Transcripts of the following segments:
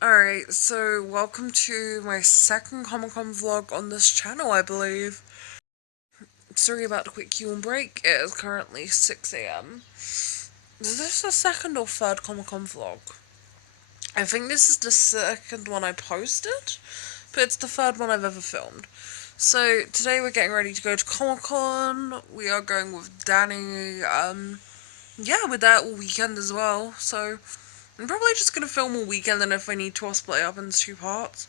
Alright, so welcome to my second Comic Con vlog on this channel, I believe. Sorry about the quick yawn break, it is currently 6 a.m. Is this the second or third Comic Con vlog? I think this is the second one I posted, but it's the third one I've ever filmed. So today we're getting ready to go to Comic Con. We are going with Danny, yeah, we're there all weekend as well, so I'm probably just gonna film all weekend, and if I need to, I'll split it up into two parts.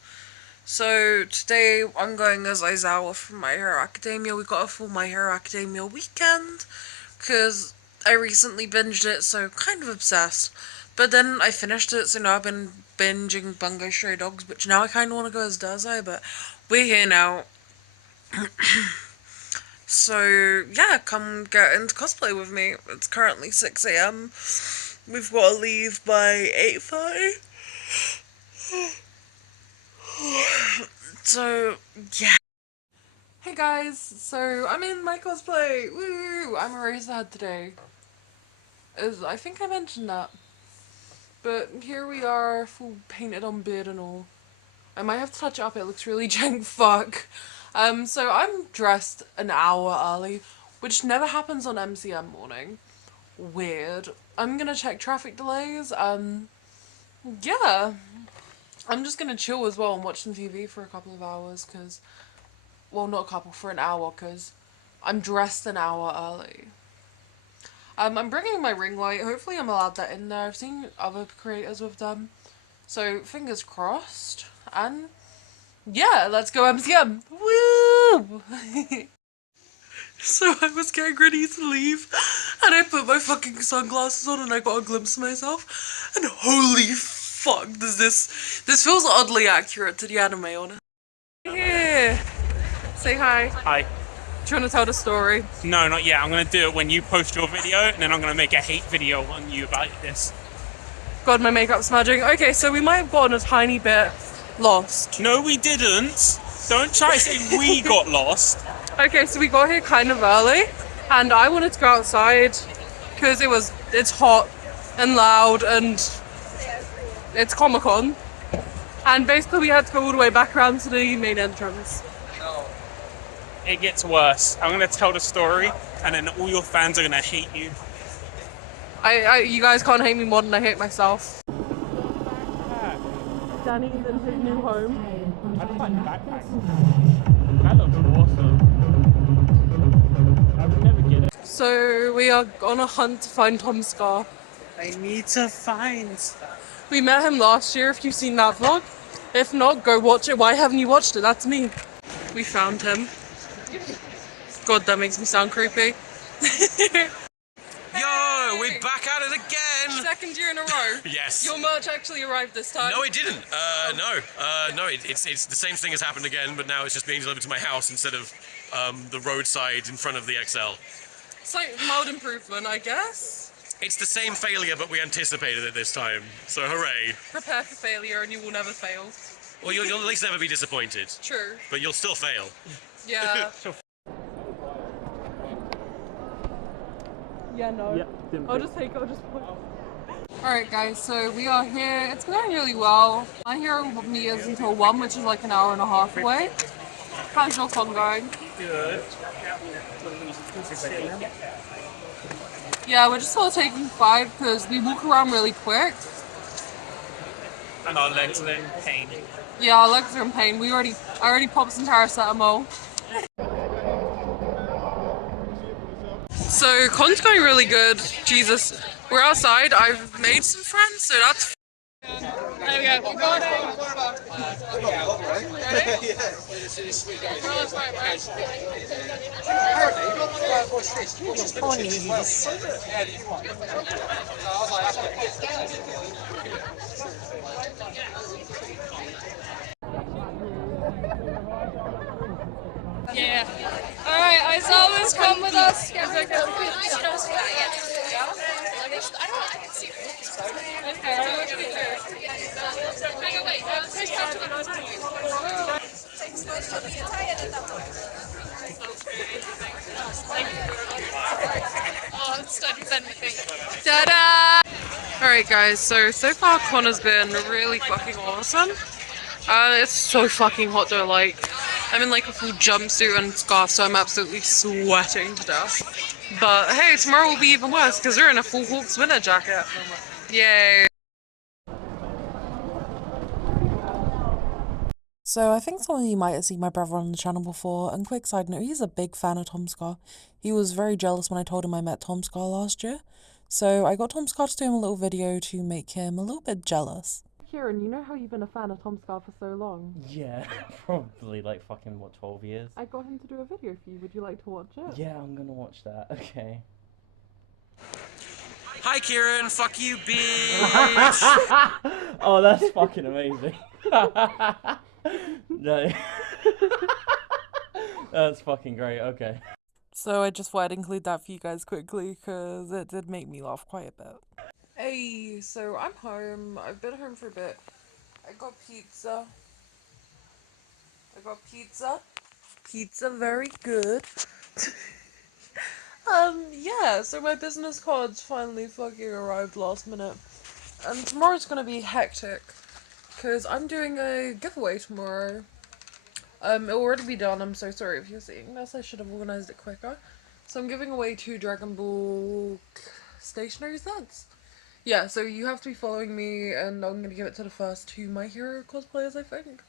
So today I'm going as Aizawa from My Hero Academia. We got a full My Hero Academia weekend because I recently binged it, so kind of obsessed. But then I finished it, so now I've been binging Bungo Stray Dogs, which now I kind of want to go as Dazai, but we're here now. So yeah, come get into cosplay with me. It's currently 6 a.m. We've got to leave by 8:30. So yeah. Hey guys, so I'm in my cosplay. Woo! I'm Eraserhead today. I think I mentioned that. But here we are, full painted on beard and all. I might have to touch it up, it looks really jank fuck. So I'm dressed an hour early, which never happens on MCM morning. Weird. I'm gonna check traffic delays, yeah. I'm just gonna chill as well and watch some TV for a couple of hours, cause, well, not a couple, for an hour, cause I'm dressed an hour early. I'm bringing my ring light. Hopefully I'm allowed that in there. I've seen other creators with them. So fingers crossed. And yeah, let's go MCM. Woo! So I was getting ready to leave and I put my fucking sunglasses on and I got a glimpse of myself. And holy fuck, this feels oddly accurate to the anime, honestly. Here. Say hi. Hi. Do you want to tell the story? No, not yet. I'm going to do it when you post your video, and then I'm going to make a hate video on you about this. God, my makeup's smudging. Okay, so we might have gotten a tiny bit lost. No, we didn't. Don't try to say we got lost. Okay, so we got here kind of early, and I wanted to go outside because it's hot and loud and it's Comic-Con. And basically we had to go all the way back around to the main entrance. It gets worse. I'm going to tell the story, and then all your fans are going to hate you. You guys can't hate me more than I hate myself. Danny's in his new home. I'd find the backpack. That looks awesome. I would never get it. So we are on a hunt to find Tom Scar. I need to find. We met him last year, if you've seen that vlog. If not, go watch it. Why haven't you watched it? That's me. We found him. God, that makes me sound creepy. Yo, we're back at it again! Second year in a row. Yes. Your merch actually arrived this time. No, it didn't. No, it's the same thing has happened again, but now it's just being delivered to my house instead of the roadside in front of the XL. It's like mild improvement, I guess. It's the same failure, but we anticipated it this time, so hooray. Prepare for failure and you will never fail. Well, you'll at least never be disappointed. True. But you'll still fail. Yeah. Yeah, no. Yep, I'll just put Alright guys, so we are here. It's going really well. My Hero with me is until 1, which is like an hour and a half away. How's your con going? Good. Yeah, we're just sort of taking 5 because we walk around really quick. And our legs are in pain. Yeah, our legs are in pain. I already popped some paracetamol. So con's going really good. Jesus, we're outside. I've made some friends, so that's. There we go. Yeah. Alright, Aizawa's come with us. Ta-da! Alright, Alright guys, so far Con has been really fucking awesome. It's so fucking hot though, like, I'm in like a full jumpsuit and scarf, so I'm absolutely sweating to death. But hey, tomorrow will be even worse, because we're in a full Hawks winter jacket. Yay. So I think some of you might have seen my brother on the channel before, and quick side note, he's a big fan of Tom Scar. He was very jealous when I told him I met Tom Scar last year, so I got Tom Scar to do him a little video to make him a little bit jealous. Kieran, you know how you've been a fan of Tom Scar for so long? Yeah, probably like fucking, what, 12 years? I got him to do a video for you, would you like to watch it? Yeah, I'm gonna watch that, okay. Hi, Kieran. Fuck you, bitch. Oh, that's fucking amazing. No. That's fucking great, okay. So I just thought I'd include that for you guys quickly, because it did make me laugh quite a bit. Hey, so I'm home. I've been home for a bit. I got pizza. Pizza, very good. Yeah, so my business cards finally fucking arrived last minute. And tomorrow's gonna be hectic, because I'm doing a giveaway tomorrow. It'll already be done, I'm so sorry if you're seeing this, I should have organised it quicker. So I'm giving away 2 Dragon Ball stationery sets. Yeah, so you have to be following me, and I'm gonna give it to the first 2 My Hero cosplayers, I think.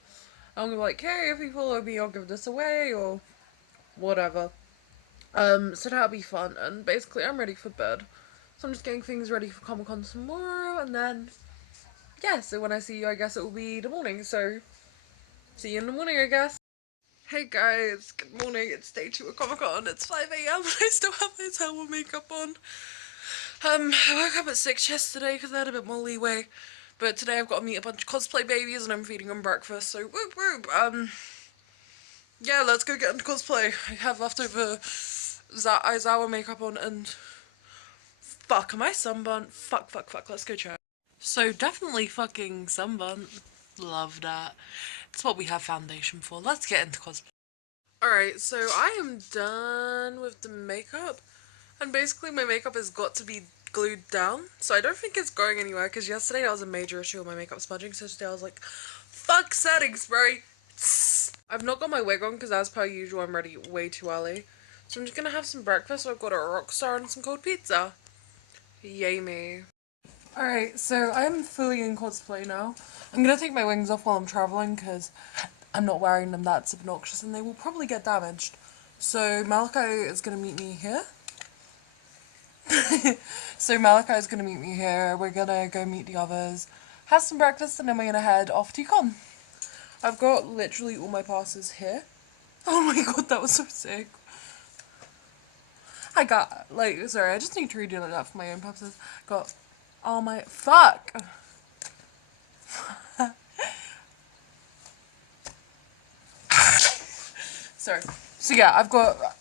I'm gonna be like, hey, if you follow me, I'll give this away, or whatever. So that'll be fun, and basically I'm ready for bed. So I'm just getting things ready for Comic Con tomorrow, and then, yeah, so when I see you, I guess it will be the morning, so see you in the morning, I guess. Hey guys, good morning, it's day 2 of Comic Con, it's 5 AM, I still have my towel makeup on. I woke up at 6 yesterday because I had a bit more leeway, but today I've got to meet a bunch of cosplay babies and I'm feeding them breakfast, so whoop whoop, yeah, let's go get into cosplay. I have leftover Aizawa makeup on and fuck, am I sunburnt? Fuck, let's go check. So definitely fucking sunburnt, love that. It's what we have foundation for, let's get into cosplay. Alright, so I am done with the makeup. And basically my makeup has got to be glued down, so I don't think it's going anywhere, because yesterday that was a major issue with my makeup smudging, so today I was like, fuck setting spray! I've not got my wig on, because as per usual I'm ready way too early. So I'm just gonna have some breakfast, so I've got a Rockstar and some cold pizza. Yay me. Alright, so I'm fully in cosplay now. I'm gonna take my wings off while I'm travelling, because I'm not wearing them, that's obnoxious, and they will probably get damaged. So Malachi is gonna meet me here. So Malachi is gonna meet me here, we're gonna go meet the others, have some breakfast, and then we're gonna head off to Con. I've got literally all my passes here. Oh my god, that was so sick. I got, like, sorry, I just need to redo it like that for my own purposes. Got all my, fuck! Sorry. So yeah,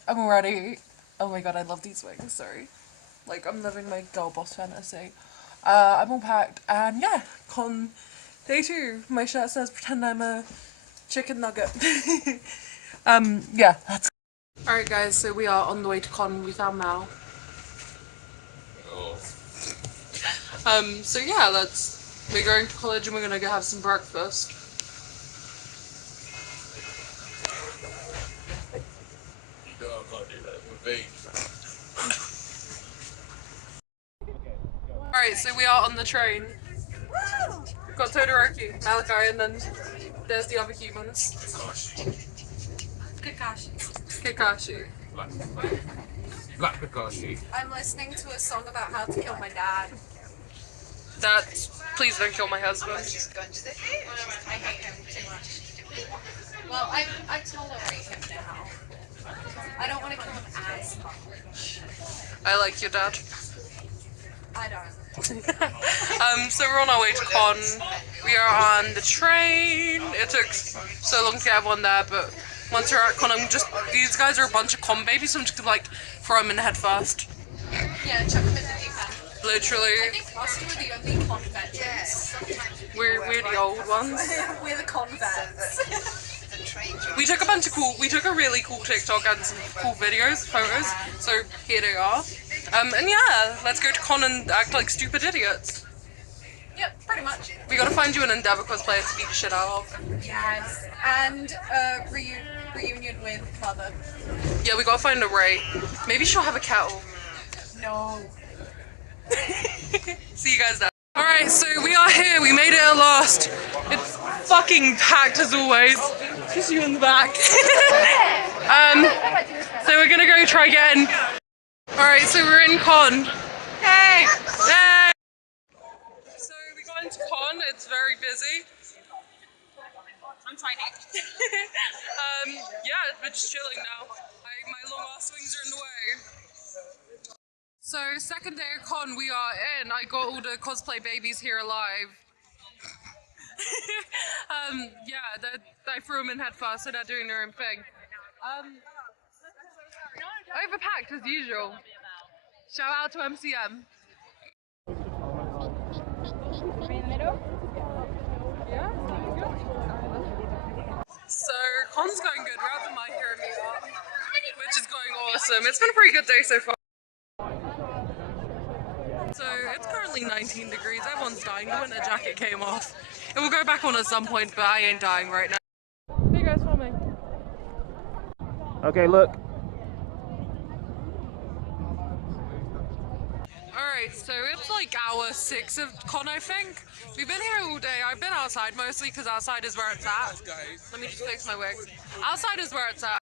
I'm already, oh my god, I love these wings, sorry. Like, I'm living my girl boss fantasy. I'm all packed, and yeah, Con day 2. My shirt says pretend I'm a chicken nugget. Yeah, that's. Alright guys, so we are on the way to Con, we found Mal. So yeah, we're going to college and we're gonna go have some breakfast. Alright, so we are on the train. We've got Todoroki, Malachi, and then there's the other humans. Kakashi. Black Kakashi. I'm listening to a song about how to kill my dad. Dad, please don't kill my husband. I hate him too much. Well, I tolerate him now. I don't want to kill him as much. I like your dad. I don't. So we're on our way to Con. We are on the train. It took so long to get everyone there, but once we're at Con, these guys are a bunch of Con babies, so I'm just gonna like throw them in the head first. Yeah, chuck him in the deep end. Literally. I think us two are the only convents. Yes. We're the old ones. We're the convents. We took a really cool TikTok and some cool photos, so here they are. And yeah, let's go to Con and act like stupid idiots. Yep, pretty much. We gotta find you an Endeavour cosplayer to beat the shit out of. Yes. And reunion with mother. Yeah, we gotta find a Ray. Maybe she'll have a kettle. No. See you guys now. Alright, so we are here. We made it at last. It's fucking packed as always. Just you in the back. So we're gonna go try again. Alright, so we're in con. Hey! Hey! So we got into con. It's very busy. I'm tiny. Yeah, we're just chilling now. My long ass wings are in the way. So, second day of con, we are in. I got all the cosplay babies here alive. Yeah, I threw them in head first, so they're doing their own thing. Overpacked as usual. Shout out to MCM. Yeah, so, con's going good. We're at the My Hero meetup, which is going awesome. It's been a pretty good day so far. So it's currently 19 degrees, everyone's dying, the winter jacket came off. It will go back on at some point, but I ain't dying right now. Hey guys, filming. Okay, look. Alright, so it's like hour 6 of con, I think. We've been here all day. I've been outside mostly because outside is where it's at. Let me just fix my wig. Outside is where it's at.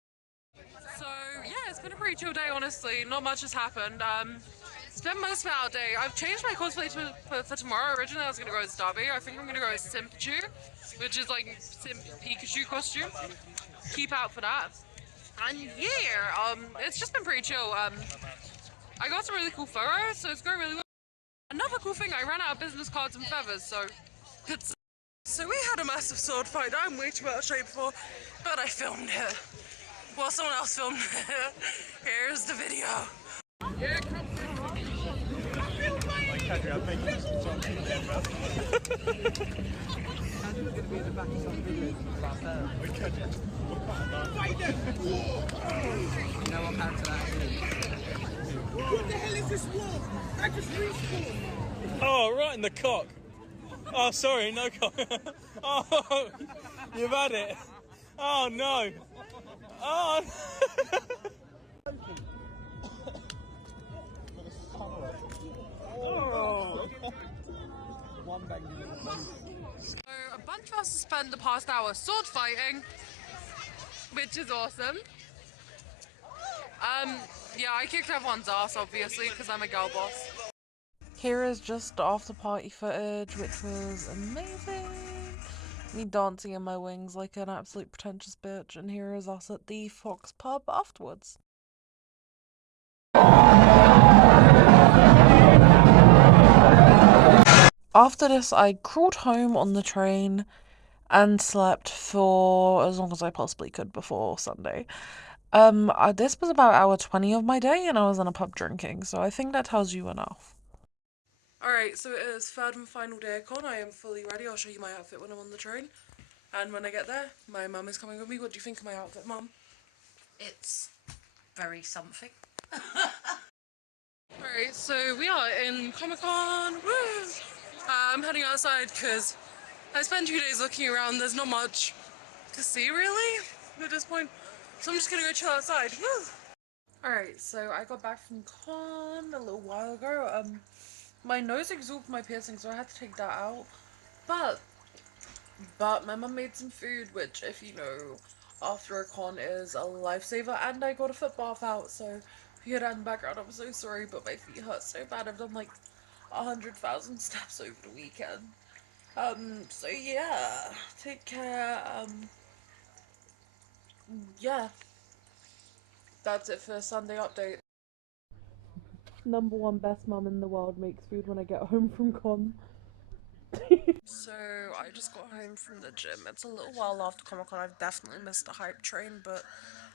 So yeah, it's been a pretty chill day, honestly. Not much has happened. Spent most of it out day. I've changed my cosplay for tomorrow. Originally I was going to go as Darby. I think I'm going to go as Simpchu, which is like Simp Pikachu costume. Keep out for that. And yeah, it's just been pretty chill. I got some really cool photos, so it's going really well. Another cool thing, I ran out of business cards and feathers, so it's... So we had a massive sword fight. I'm way too out of shape for, but I filmed it. Well, someone else filmed it. Here's the video. Oh, right in the cock. Oh, sorry, no cock. Oh, you've had it. Oh, no. Oh, So a bunch of us spent the past hour sword fighting, which is awesome. Yeah, I kicked everyone's ass, obviously, because I'm a girl boss. Here is just the after party footage, which was amazing. Me dancing in my wings like an absolute pretentious bitch, and here is us at the Fox pub afterwards. After this, I crawled home on the train and slept for as long as I possibly could before Sunday. This was about hour 20 of my day, and I was in a pub drinking, so I think that tells you enough. Alright, so it is third and final day of con. I am fully ready. I'll show you my outfit when I'm on the train. And when I get there, my mum is coming with me. What do you think of my outfit, Mum? It's very something. Alright, so we are in Comic-Con. Woo! I'm heading outside because I spent 2 days looking around. There's not much to see, really, at this point. So I'm just gonna go chill outside. Woo! Alright, so I got back from con a little while ago. My nose absorbed my piercing, so I had to take that out. But my mum made some food, which, if you know, after a con is a lifesaver. And I got a foot bath out, so if you hear that in the background, I'm so sorry, but my feet hurt so bad. I've done like 100,000 steps over the weekend. So yeah, take care. Yeah, that's it for Sunday update. #1 best mum in the world makes food when I get home from con. So I just got home from the gym. It's a little while after Comic-Con. I've definitely missed the hype train, but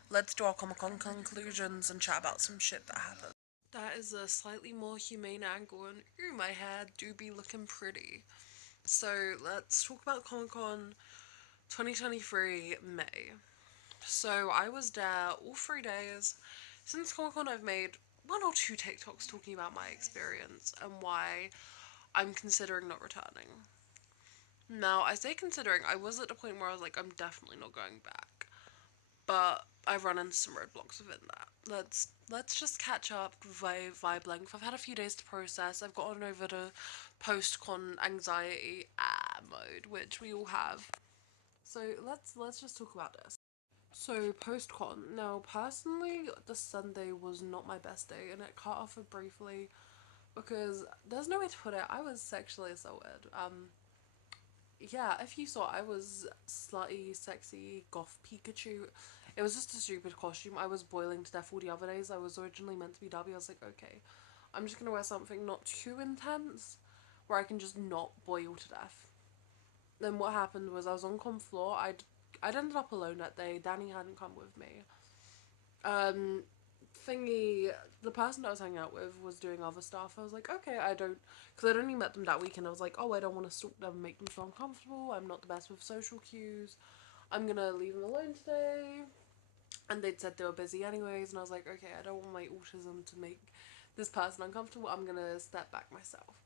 let's do our Comic-Con conclusions and chat about some shit that happened. That is a slightly more humane angle, and ooh, my hair do be looking pretty. So let's talk about Comic-Con 2023 May. So I was there all 3 days. Since Comic-Con I've made 1 or 2 TikToks talking about my experience and why I'm considering not returning. Now, I say considering, I was at the point where I was like, I'm definitely not going back. But I've run into some roadblocks within that. Let's just catch up vibe length. I've had a few days to process. I've gotten over the post-con anxiety mode, which we all have. So let's just talk about this. So post-con. Now, personally, the Sunday was not my best day, and it cut off briefly because there's no way to put it. I was sexually assaulted. Yeah, if you saw, I was slutty, sexy, goth Pikachu. It was just a stupid costume. I was boiling to death all the other days. I was originally meant to be Dobby. I was like, okay, I'm just gonna wear something not too intense, where I can just not boil to death. Then what happened was I was on com floor. I'd ended up alone that day. Danny hadn't come with me. Thingy, the person I was hanging out with was doing other stuff. I was like, okay, because I'd only met them that weekend. I was like, oh, I don't want to stalk them and make them feel uncomfortable. I'm not the best with social cues. I'm gonna leave them alone today. And they'd said they were busy anyways, and I was like, okay, I don't want my autism to make this person uncomfortable. I'm gonna step back myself.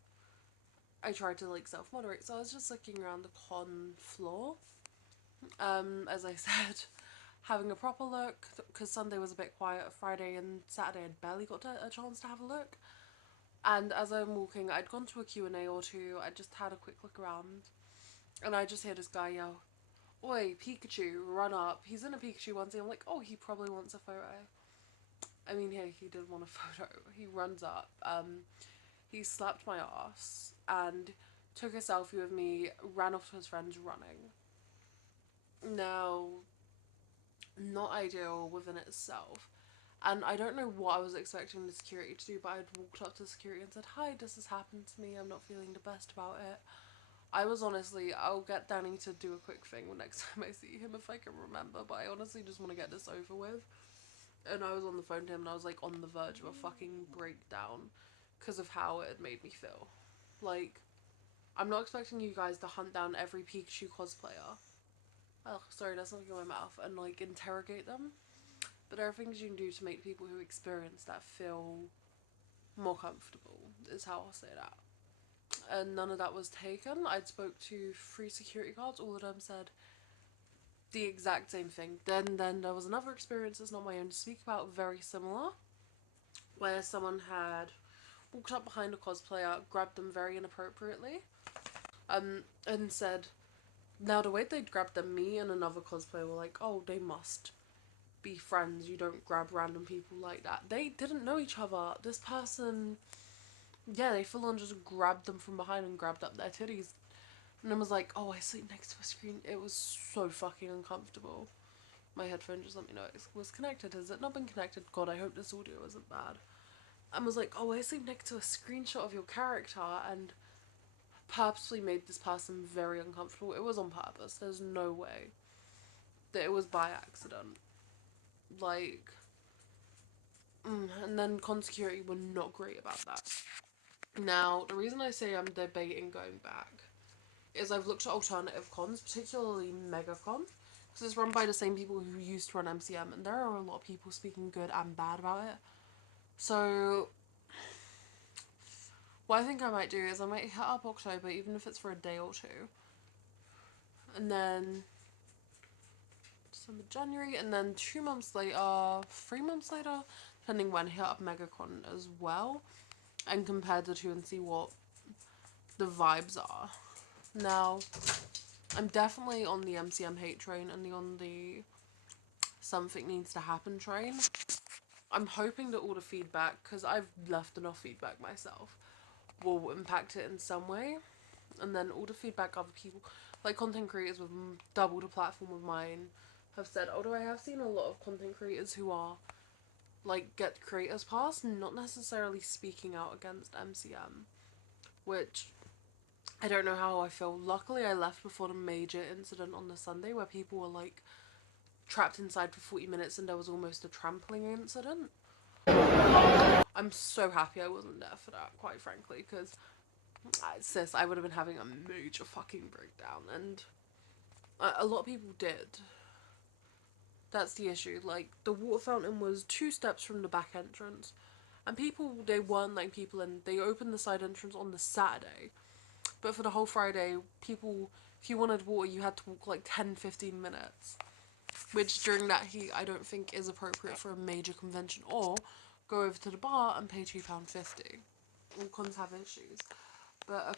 I tried to like self-moderate, so I was just looking around the con floor. As I said, having a proper look, because Sunday was a bit quiet. Friday and Saturday I barely got a chance to have a look. And as I'm walking, I'd gone to a Q&A or two. I just had a quick look around, and I just hear this guy yell, "Oi, Pikachu, run up." He's in a Pikachu onesie. I'm like, oh, he probably wants a photo. I mean, yeah, he did want a photo. He runs up. He slapped my ass and took a selfie with me, ran off to his friends running. Now, not ideal within itself. And I don't know what I was expecting the security to do, but I'd walked up to the security and said, hi, this has happened to me. I'm not feeling the best about it. I was honestly, I'll get Danny to do a quick thing next time I see him if I can remember, but I honestly just want to get this over with. And I was on the phone to him and I was like on the verge of a fucking breakdown because of how it had made me feel. Like, I'm not expecting you guys to hunt down every Pikachu cosplayer. Oh, sorry, that's something in my mouth. And like interrogate them. But there are things you can do to make people who experience that feel more comfortable, is how I'll say that. And none of that was taken. I spoke to 3 security guards. All of them said the exact same thing. Then there was another experience that's not my own to speak about, very similar, where someone had walked up behind a cosplayer, grabbed them very inappropriately, and said, now the way they'd grabbed them, me and another cosplayer were like, oh, they must be friends. You don't grab random people like that. They didn't know each other. This person, yeah, they full on just grabbed them from behind and grabbed up their titties. And I was like, oh, I sleep next to a screen. It was so fucking uncomfortable. My headphone just let me know it was connected. Has it not been connected? God, I hope this audio isn't bad. I was like, oh, I sleep next to a screenshot of your character, and purposely made this person very uncomfortable. It was on purpose. There's no way that it was by accident. Like, and then con security were not great about that. Now, the reason I say I'm debating going back is I've looked at alternative cons, particularly MegaCon, because it's run by the same people who used to run MCM, and there are a lot of people speaking good and bad about it. So, what I think I might do is I might hit up October, even if it's for a day or two, and then December, January, and then 2 months later, 3 months later, depending when, hit up MegaCon as well, and compare the two and see what the vibes are. Now, I'm definitely on the MCM hate train and on the something needs to happen train. I'm hoping that all the feedback, because I've left enough feedback myself, will impact it in some way. And then all the feedback other people, like content creators with double the platform of mine, have said, although I have seen a lot of content creators who are, like, get creators pass, not necessarily speaking out against MCM, which I don't know how I feel. Luckily, I left before the major incident on the Sunday where people were, like, trapped inside for 40 minutes and there was almost a trampling incident. I'm so happy I wasn't there for that, quite frankly, because, sis, I would have been having a major fucking breakdown, and a lot of people did. That's the issue. Like, the water fountain was 2 steps from the back entrance, and people, they weren't letting people in. They opened the side entrance on the Saturday, But for the whole Friday, people, if you wanted water, you had to walk like 10-15 minutes. Which during that heat, I don't think is appropriate for a major convention. Or go over to the bar and pay £2.50. All cons have issues. But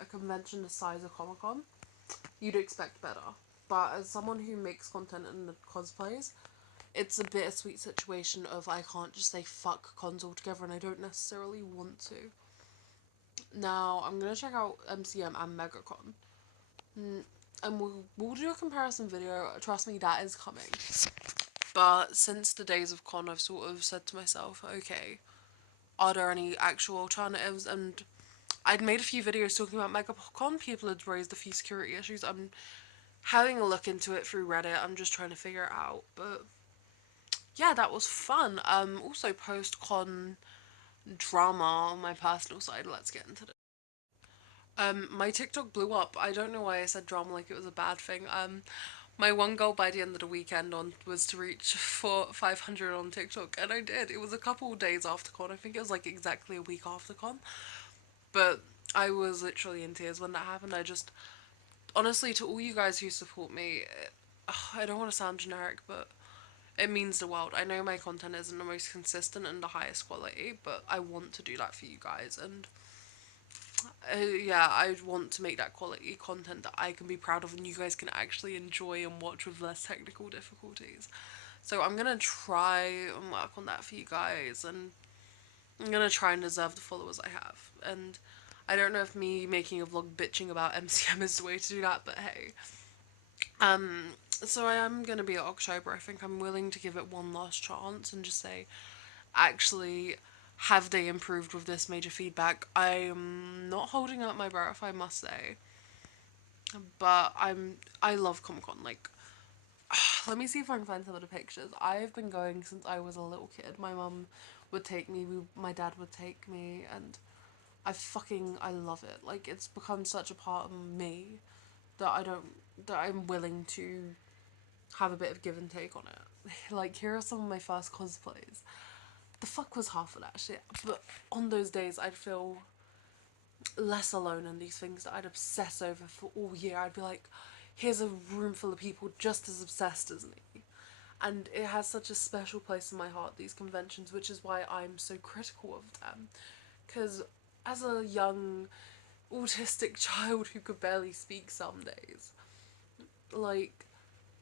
a convention the size of Comic Con, you'd expect better. But as someone who makes content and cosplays, it's a bittersweet situation of I can't just say fuck cons altogether, and I don't necessarily want to. Now, I'm going to check out MCM and MegaCon. And we'll do a comparison video. Trust me, that is coming. But since the days of con, I've sort of said to myself, okay, are there any actual alternatives? And I'd made a few videos talking about MegaCon. People had raised a few security issues. I'm having a look into it through Reddit. I'm just trying to figure it out. But yeah, that was fun. Also post-con drama on my personal side. Let's get into it. My TikTok blew up. I don't know why I said drama like it was a bad thing. My one goal by the end of the weekend was to reach 500 on TikTok, and I did. It was a couple of days after con. I think it was like exactly a week after con. But I was literally in tears when that happened. I just, honestly, to all you guys who support me, I don't want to sound generic, but it means the world. I know my content isn't the most consistent and the highest quality, but I want to do that for you guys, and yeah, I want to make that quality content that I can be proud of and you guys can actually enjoy and watch with less technical difficulties. So I'm gonna try and work on that for you guys, and I'm gonna try and deserve the followers I have. And I don't know if me making a vlog bitching about MCM is the way to do that, but hey. So I am gonna be at October. I think I'm willing to give it one last chance and just say, actually, have they improved with this major feedback? I'm not holding up my breath, I must say. But I love Comic-Con. Like, let me see if I can find some of the pictures. I've been going since I was a little kid. My mum would take me, my dad would take me, and I love it. Like, it's become such a part of me that I'm willing to have a bit of give and take on it. Like, here are some of my first cosplays. The fuck was half of that shit? But on those days, I'd feel less alone in these things that I'd obsess over for all year. I'd be like, here's a room full of people just as obsessed as me. And it has such a special place in my heart, these conventions, which is why I'm so critical of them. Because as a young autistic child who could barely speak some days, like,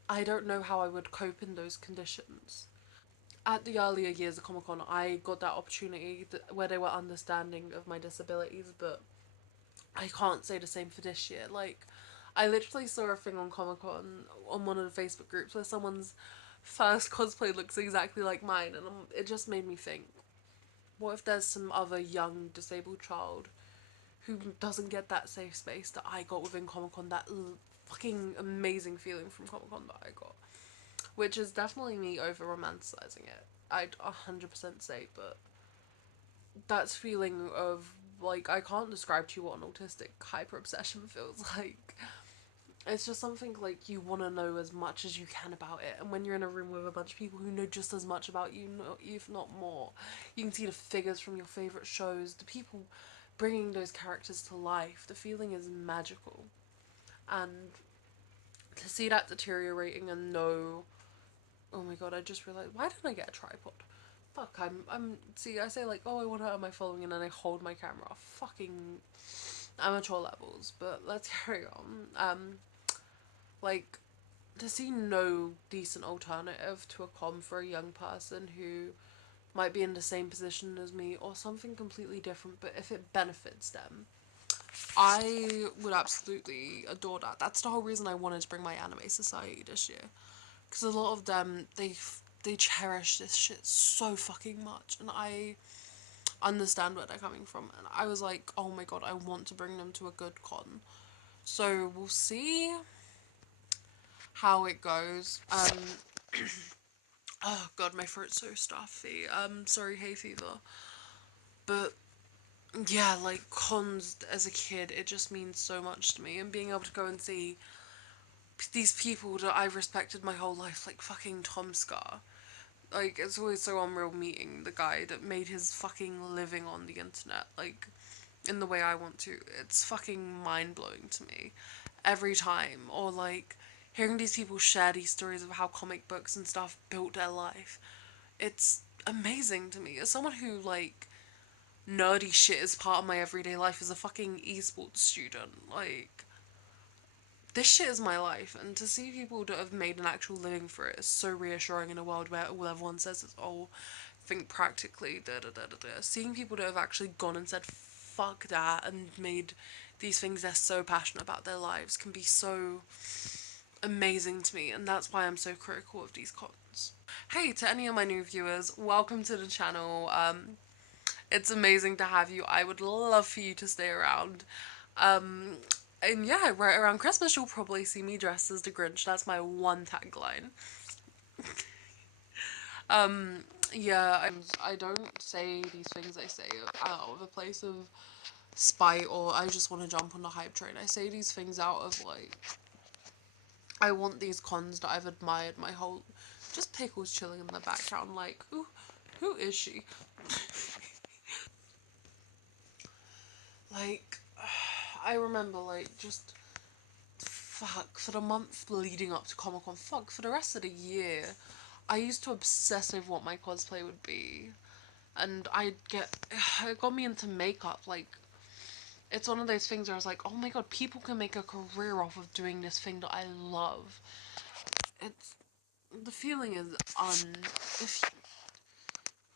I don't know how I would cope in those conditions. At the earlier years of Comic Con, I got that opportunity where they were understanding of my disabilities, but I can't say the same for this year. Like, I literally saw a thing on Comic Con on one of the Facebook groups where someone's first cosplay looks exactly like mine, and it just made me think, what if there's some other young disabled child who doesn't get that safe space that I got within Comic Con, that fucking amazing feeling from Comic Con that I got? Which is definitely me over romanticizing it, I'd 100% say, but that's feeling of, like, I can't describe to you what an autistic hyper obsession feels like. It's just something like you want to know as much as you can about it, and when you're in a room with a bunch of people who know just as much about you, if not more, you can see the figures from your favorite shows, the people bringing those characters to life. The feeling is magical, and to see that deteriorating and know, oh my god, I just realized, why didn't I get a tripod? Fuck, see, I say like, oh, I want to earn my following, and then I hold my camera off. Fucking amateur levels, but let's carry on. Like, to see no decent alternative to a com for a young person who might be in the same position as me or something completely different, but if it benefits them, I would absolutely adore that. That's the whole reason I wanted to bring my anime society this year. Because a lot of them, they cherish this shit so fucking much, and I understand where they're coming from. And I was like, oh my god, I want to bring them to a good con. So we'll see how it goes. Oh god, my throat's so stuffy. Sorry, hay fever. But yeah, like, cons as a kid, it just means so much to me, and being able to go and see these people that I've respected my whole life, like fucking Tom Scar. Like, it's always so unreal meeting the guy that made his fucking living on the internet. Like, in the way I want to. It's fucking mind-blowing to me every time. Or like hearing these people share these stories of how comic books and stuff built their life. It's amazing to me. As someone who like nerdy shit is part of my everyday life as a fucking esports student, like this shit is my life, and to see people that have made an actual living for it is so reassuring in a world where all everyone says is, oh, think practically, da da da da da. Seeing people that have actually gone and said, fuck that, and made these things they're so passionate about their lives can be so amazing to me, and that's why I'm so critical of these cons. Hey, to any of my new viewers, welcome to the channel. It's amazing to have you. I would love for you to stay around. And yeah, right around Christmas you'll probably see me dressed as the Grinch. That's my one tagline. Yeah, I don't say these things I say out of a place of spite or I just want to jump on the hype train. I say these things out of like, I want these cons that I've admired my whole, just Pickles chilling in the background like, ooh, who is she? Like, I remember like just, fuck, for the month leading up to Comic Con, fuck, for the rest of the year, I used to obsess over what my cosplay would be. And it got me into makeup, like, it's one of those things where I was like, oh my god, people can make a career off of doing this thing that I love. The feeling is, if,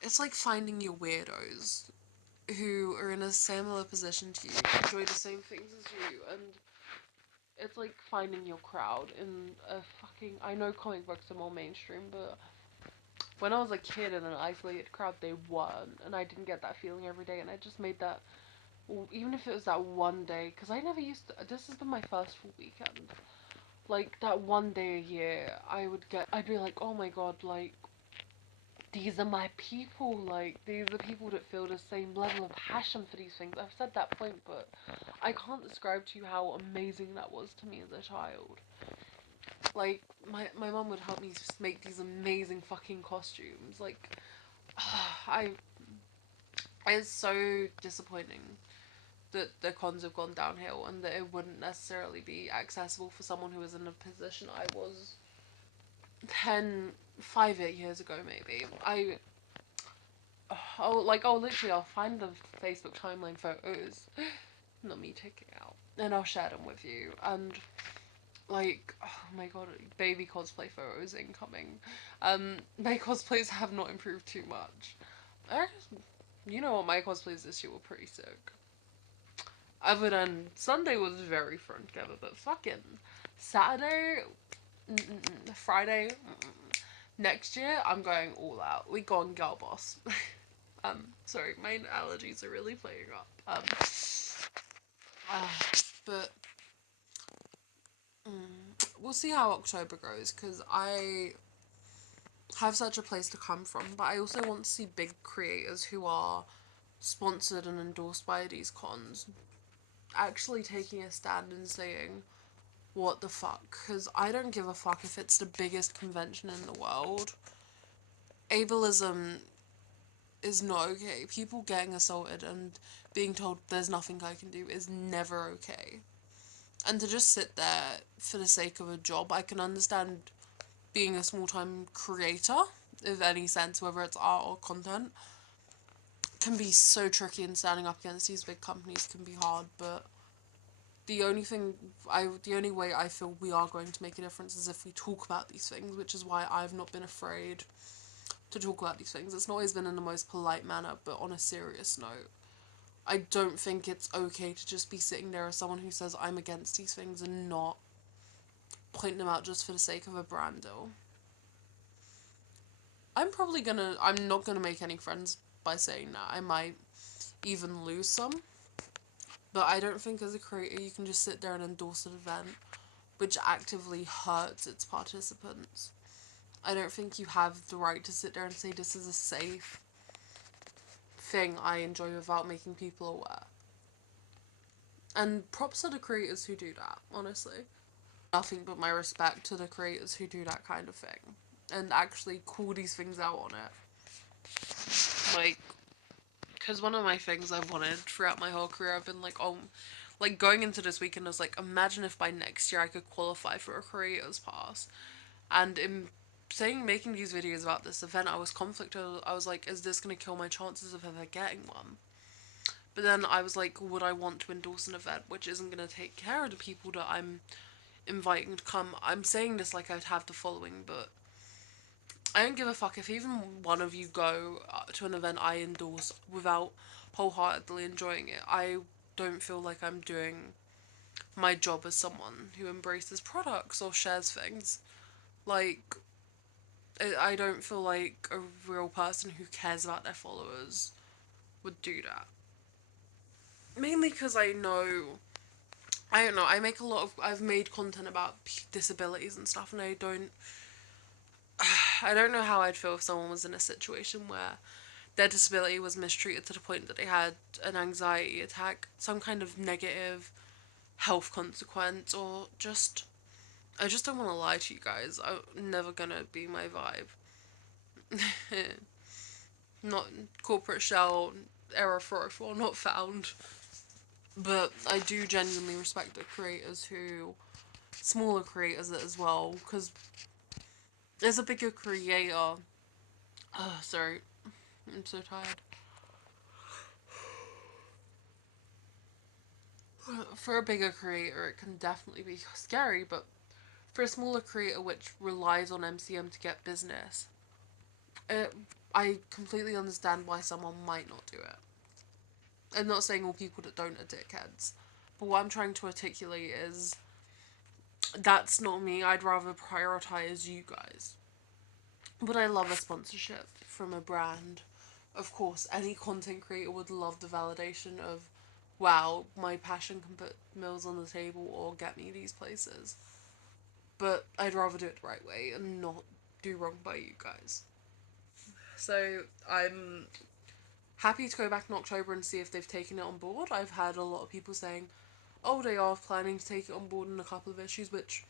it's like finding your weirdos who are in a similar position to you, enjoy the same things as you, and it's like finding your crowd in a fucking, I know comic books are more mainstream, but when I was a kid in an isolated crowd, they weren't, and I didn't get that feeling every day, and I just made that, even if it was that one day, because I never used to, this has been my first full weekend, like, that one day a year, I'd be like, oh my god, like, these are my people, like, these are people that feel the same level of passion for these things. I've said that point, but I can't describe to you how amazing that was to me as a child. Like, my mum would help me make these amazing fucking costumes, like, it's so disappointing that the cons have gone downhill and that it wouldn't necessarily be accessible for someone who was in a position I was 8 years ago maybe. Literally, I'll find the Facebook timeline photos, not me taking out, and I'll share them with you, and, like, oh my god, baby cosplay photos incoming. My cosplays have not improved too much. You know what, my cosplays this year were pretty sick. Other than Sunday was very thrown together, but fucking Saturday, Friday, next year I'm going all out. We gone girl boss. Sorry, my allergies are really playing up. But we'll see how October goes, because I have such a place to come from, but I also want to see big creators who are sponsored and endorsed by these cons actually taking a stand and saying, what the fuck, because I don't give a fuck if it's the biggest convention in the world. Ableism is not okay. People getting assaulted and being told there's nothing I can do is never okay. And to just sit there for the sake of a job, I can understand being a small-time creator, of any sense, whether it's art or content, can be so tricky, and standing up against these big companies can be hard, but the only way I feel we are going to make a difference is if we talk about these things, which is why I've not been afraid to talk about these things. It's not always been in the most polite manner, but on a serious note, I don't think it's okay to just be sitting there as someone who says I'm against these things and not point them out just for the sake of a brand deal. I'm not gonna make any friends by saying that. I might even lose some. But I don't think as a creator you can just sit there and endorse an event which actively hurts its participants. I don't think you have the right to sit there and say this is a safe thing I enjoy without making people aware. And props to the creators who do that, honestly. Nothing but my respect to the creators who do that kind of thing and actually call these things out on it. Like, Because one of my things I've wanted throughout my whole career, I've been like, oh, like going into this weekend, I was like, imagine if by next year I could qualify for a creators pass. And in making these videos about this event, I was conflicted. I was like, is this going to kill my chances of ever getting one? But then I was like, would I want to endorse an event which isn't going to take care of the people that I'm inviting to come? I'm saying this like I'd have the following, but I don't give a fuck if even one of you go to an event I endorse without wholeheartedly enjoying it. I don't feel like I'm doing my job as someone who embraces products or shares things. Like, I don't feel like a real person who cares about their followers would do that. Mainly because I don't know, I've made content about disabilities and stuff, and I don't know how I'd feel if someone was in a situation where their disability was mistreated to the point that they had an anxiety attack, some kind of negative health consequence, or just, I just don't want to lie to you guys. I'm never gonna be my vibe. Not corporate shell, error 404, not found. But I do genuinely respect the creators smaller creators as well, because there's a bigger creator. Sorry, I'm so tired. For a bigger creator, it can definitely be scary, but for a smaller creator which relies on MCM to get business, I completely understand why someone might not do it. I'm not saying all people that don't are dickheads, but what I'm trying to articulate is that's not me. I'd rather prioritize you guys. But I love a sponsorship from a brand. Of course, any content creator would love the validation of, wow, my passion can put meals on the table or get me these places. But I'd rather do it the right way and not do wrong by you guys. So I'm happy to go back in October and see if they've taken it on board. I've had a lot of people saying, oh, they are planning to take it on board in a couple of issues, which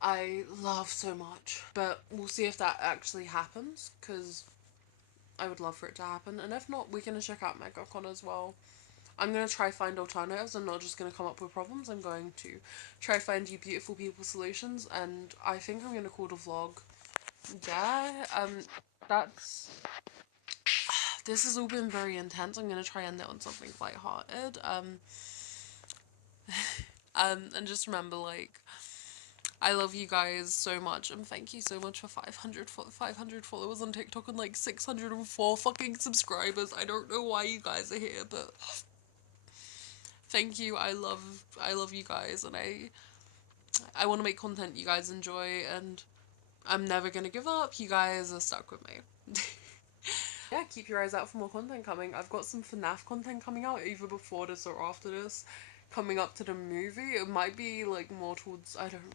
I love so much. But we'll see if that actually happens, because I would love for it to happen. And if not, we're going to check out MegaCon as well. I'm going to try find alternatives. I'm not just going to come up with problems. I'm going to try find you beautiful people solutions. And I think I'm going to call the vlog. Yeah, that's... This has all been very intense. I'm going to try and end it on something lighthearted. And just remember, like, I love you guys so much, and thank you so much for 500 followers on TikTok and like 604 fucking subscribers. I don't know why you guys are here, but thank you. I love you guys, and I want to make content you guys enjoy, and I'm never gonna give up. You guys are stuck with me. Yeah, keep your eyes out for more content coming. I've got some FNAF content coming out either before this or after this. Coming up to the movie. It might be like more towards, I don't...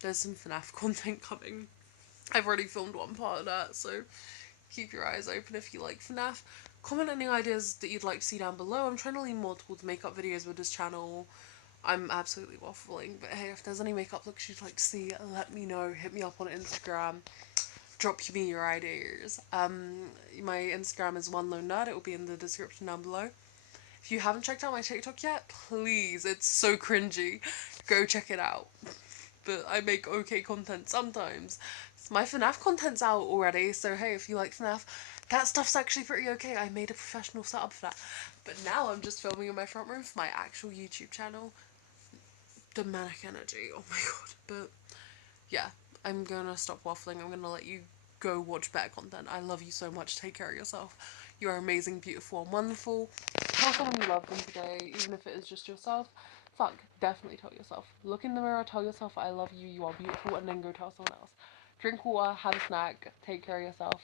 There's some FNAF content coming. I've already filmed one part of that, so keep your eyes open if you like FNAF. Comment any ideas that you'd like to see down below. I'm trying to lean more towards makeup videos with this channel. I'm absolutely waffling, but hey, if there's any makeup looks you'd like to see, let me know. Hit me up on Instagram. Drop me your ideas. My Instagram is OneLoneNerd. It will be in the description down below. If you haven't checked out my TikTok yet, please, it's so cringy. Go check it out. But I make okay content sometimes. My FNAF content's out already, so hey, if you like FNAF, that stuff's actually pretty okay. I made a professional setup for that. But now I'm just filming in my front room for my actual YouTube channel. The manic energy, oh my god. But yeah, I'm gonna stop waffling. I'm gonna let you go watch better content. I love you so much. Take care of yourself. You are amazing, beautiful, and wonderful. Tell someone you love them today, even if it is just yourself. Fuck, definitely tell yourself. Look in the mirror, tell yourself I love you, you are beautiful, and then go tell someone else. Drink water, have a snack, take care of yourself.